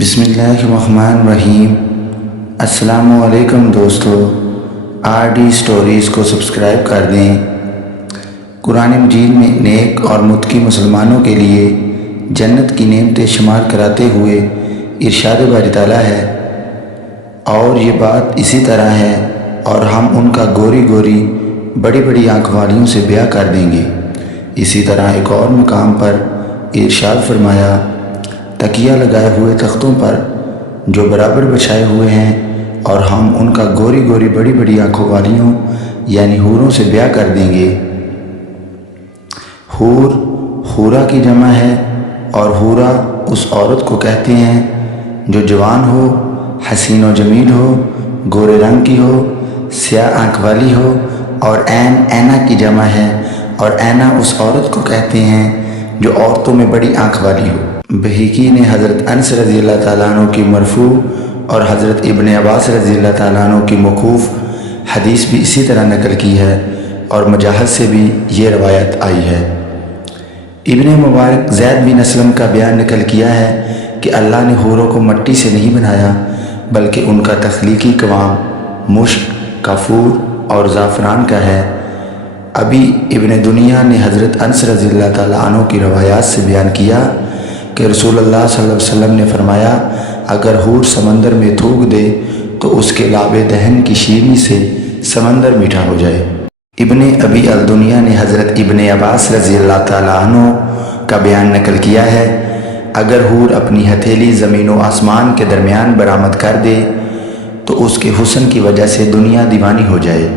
بسم اللہ الرحمن الرحیم۔ السلام علیکم دوستو، RD سٹوریز کو سبسکرائب کر دیں۔ قرآن مجید میں نیک اور متقی مسلمانوں کے لیے جنت کی نعمتیں شمار کراتے ہوئے ارشاد باری تعالیٰ ہے، اور یہ بات اسی طرح ہے اور ہم ان کا گوری گوری بڑی بڑی آنکھ والیوں سے بیاہ کر دیں گے۔ اسی طرح ایک اور مقام پر ارشاد فرمایا، تکیہ لگائے ہوئے تختوں پر جو برابر بچھائے ہوئے ہیں، اور ہم ان کا گوری گوری بڑی بڑی آنکھوں والیوں یعنی حوروں سے بیاہ کر دیں گے۔ حور حورا کی جمع ہے، اور حورا اس عورت کو کہتے ہیں جو جوان ہو، حسین و جمیل ہو، گورے رنگ کی ہو، سیاہ آنکھ والی ہو، اور اینا کی جمع ہے، اور اینا اس عورت کو کہتے ہیں جو عورتوں میں بڑی آنکھ والی ہو۔ بہقی نے حضرت انس رضی اللہ تعالیٰ عنہ کی مرفوع اور حضرت ابن عباس رضی اللہ تعالیٰ عنہ کی موقوف حدیث بھی اسی طرح نقل کی ہے، اور مجاہد سے بھی یہ روایت آئی ہے۔ ابن مبارک زید بن اسلم کا بیان نقل کیا ہے کہ اللہ نے حوروں کو مٹی سے نہیں بنایا، بلکہ ان کا تخلیقی قوام مشک، کافور اور زعفران کا ہے۔ ابھی ابن دنیا نے حضرت انس رضی اللہ تعالیٰ عنہ کی روایات سے بیان کیا کہ رسول اللہ صلی اللہ علیہ وسلم نے فرمایا، اگر حور سمندر میں تھوک دے تو اس کے لاب دہن کی شیرنی سے سمندر میٹھا ہو جائے۔ ابن ابی الدنیا نے حضرت ابن عباس رضی اللہ تعالیٰ عنہ کا بیان نقل کیا ہے، اگر حور اپنی ہتھیلی زمین و آسمان کے درمیان برآمد کر دے تو اس کے حسن کی وجہ سے دنیا دیوانی ہو جائے،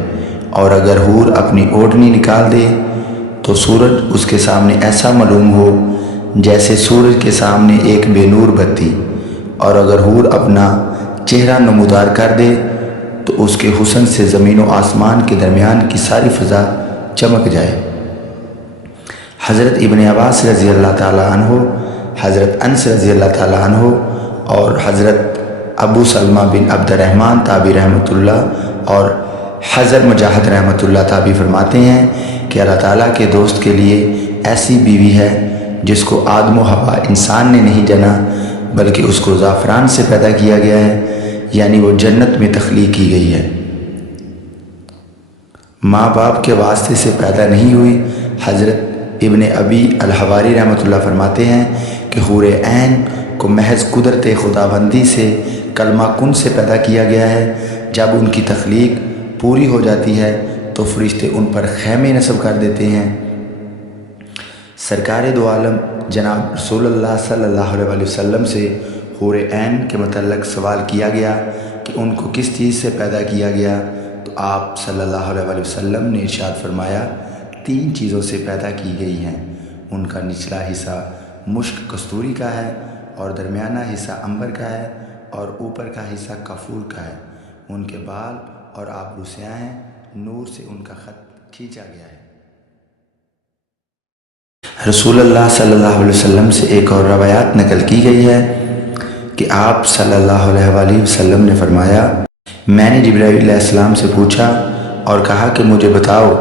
اور اگر حور اپنی اوڑھنی نکال دے تو سورج اس کے سامنے ایسا معلوم ہو جیسے سورج کے سامنے ایک بے نور بتی، اور اگر حور اپنا چہرہ نمودار کر دے تو اس کے حسن سے زمین و آسمان کے درمیان کی ساری فضا چمک جائے۔ حضرت ابن عباس رضی اللہ تعالیٰ عنہ، حضرت انس رضی اللہ تعالیٰ عنہ اور حضرت ابو سلمہ بن عبد الرحمن تابعی رحمۃ اللہ اور حضرت مجاہد رحمۃ اللہ تابعی فرماتے ہیں کہ اللہ تعالیٰ کے دوست کے لیے ایسی بیوی ہے جس کو آدم و حوا انسان نے نہیں جنا، بلکہ اس کو زعفران سے پیدا کیا گیا ہے، یعنی وہ جنت میں تخلیق کی گئی ہے، ماں باپ کے واسطے سے پیدا نہیں ہوئی۔ حضرت ابن ابی الحواری رحمۃ اللہ فرماتے ہیں کہ حور عین کو محض قدرت خداوندی سے کلمہ کن سے پیدا کیا گیا ہے۔ جب ان کی تخلیق پوری ہو جاتی ہے تو فرشتے ان پر خیمے نصب کر دیتے ہیں۔ سرکار دو عالم جناب رسول اللہ صلی اللہ علیہ وسلم سے حور عین کے متعلق سوال کیا گیا کہ ان کو کس چیز سے پیدا کیا گیا، تو آپ صلی اللہ علیہ وسلم نے ارشاد فرمایا، 3 چیزوں سے پیدا کی گئی ہیں، ان کا نچلا حصہ مشک کستوری کا ہے، اور درمیانہ حصہ عنبر کا ہے، اور اوپر کا حصہ کافور کا ہے۔ ان کے بال اور آبرو سیاہ ہیں، نور سے ان کا خط کھینچا گیا ہے۔ رسول اللہ صلی اللہ علیہ وسلم سے ایک اور روایات نقل کی گئی ہے کہ آپ صلی اللہ علیہ وآلہ وسلم نے فرمایا، میں نے جبرائیل علیہ السلام سے پوچھا اور کہا کہ مجھے بتاؤ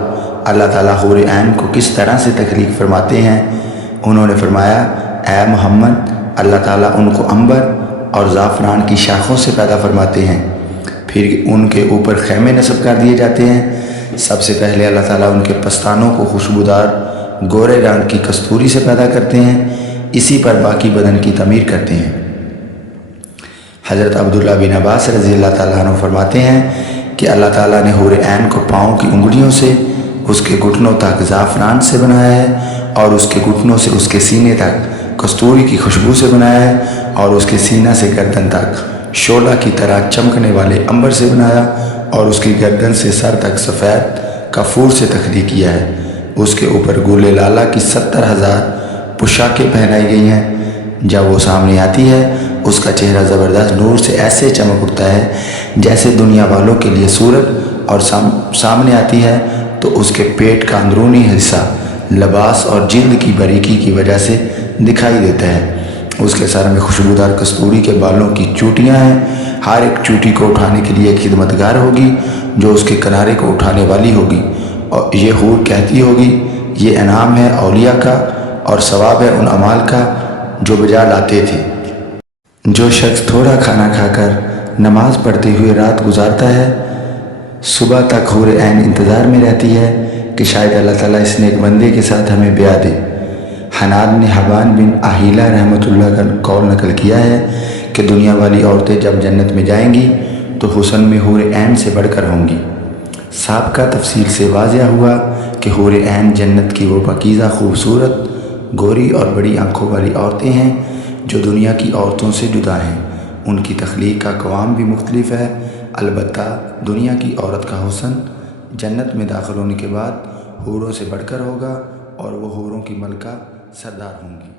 اللہ تعالیٰ حور عین کو کس طرح سے تخلیق فرماتے ہیں؟ انہوں نے فرمایا، اے محمد، اللہ تعالیٰ ان کو عنبر اور زعفران کی شاخوں سے پیدا فرماتے ہیں، پھر ان کے اوپر خیمے نصب کر دیے جاتے ہیں۔ سب سے پہلے اللہ تعالیٰ ان کے پستانوں کو خوشبودار گورے رنگ کی کستوری سے پیدا کرتے ہیں، اسی پر باقی بدن کی تعمیر کرتے ہیں۔ حضرت عبداللہ بن عباس رضی اللہ تعالیٰ عنہ فرماتے ہیں کہ اللہ تعالیٰ نے حور عین کو پاؤں کی انگلیوں سے اس کے گھٹنوں تک زعفران سے بنایا ہے، اور اس کے گھٹنوں سے اس کے سینے تک کستوری کی خوشبو سے بنایا ہے، اور اس کے سینہ سے گردن تک شعلہ کی طرح چمکنے والے عنبر سے بنایا، اور اس کی گردن سے سر تک سفید کافور سے تخلیق کیا ہے۔ اس کے اوپر گل لالہ کی 70,000 پوشاکیں پہنائی گئی ہیں۔ جب وہ سامنے آتی ہے اس کا چہرہ زبردست نور سے ایسے چمک اٹھتا ہے جیسے دنیا والوں کے لیے سورج، اور سامنے آتی ہے تو اس کے پیٹ کا اندرونی حصہ لباس اور جلد کی باریکی کی وجہ سے دکھائی دیتا ہے۔ اس کے سر میں خوشبودار کستوری کے بالوں کی چوٹیاں ہیں، ہر ایک چوٹی کو اٹھانے کے لیے ایک خدمتگار ہوگی جو اس کے کنارے کو اٹھانے والی ہوگی، اور یہ حور کہتی ہوگی، یہ انعام ہے اولیاء کا اور ثواب ہے ان اعمال کا جو بجا لاتے تھے۔ جو شخص تھوڑا کھانا کھا کر نماز پڑھتے ہوئے رات گزارتا ہے، صبح تک حور عین انتظار میں رہتی ہے کہ شاید اللہ تعالیٰ اس نیک بندے کے ساتھ ہمیں بیاہ دے۔ حناد نے حبان بن آہیلہ رحمۃ اللہ کا قول نقل کیا ہے کہ دنیا والی عورتیں جب جنت میں جائیں گی تو حسن میں حور عین سے بڑھ کر ہوں گی۔ سابقہ تفصیل سے واضح ہوا کہ حور عین جنت کی وہ پاکیزہ خوبصورت گوری اور بڑی آنکھوں والی عورتیں ہیں جو دنیا کی عورتوں سے جدا ہیں۔ ان کی تخلیق کا قوام بھی مختلف ہے، البتہ دنیا کی عورت کا حسن جنت میں داخل ہونے کے بعد حوروں سے بڑھ کر ہوگا اور وہ حوروں کی ملکہ سردار ہوں گی۔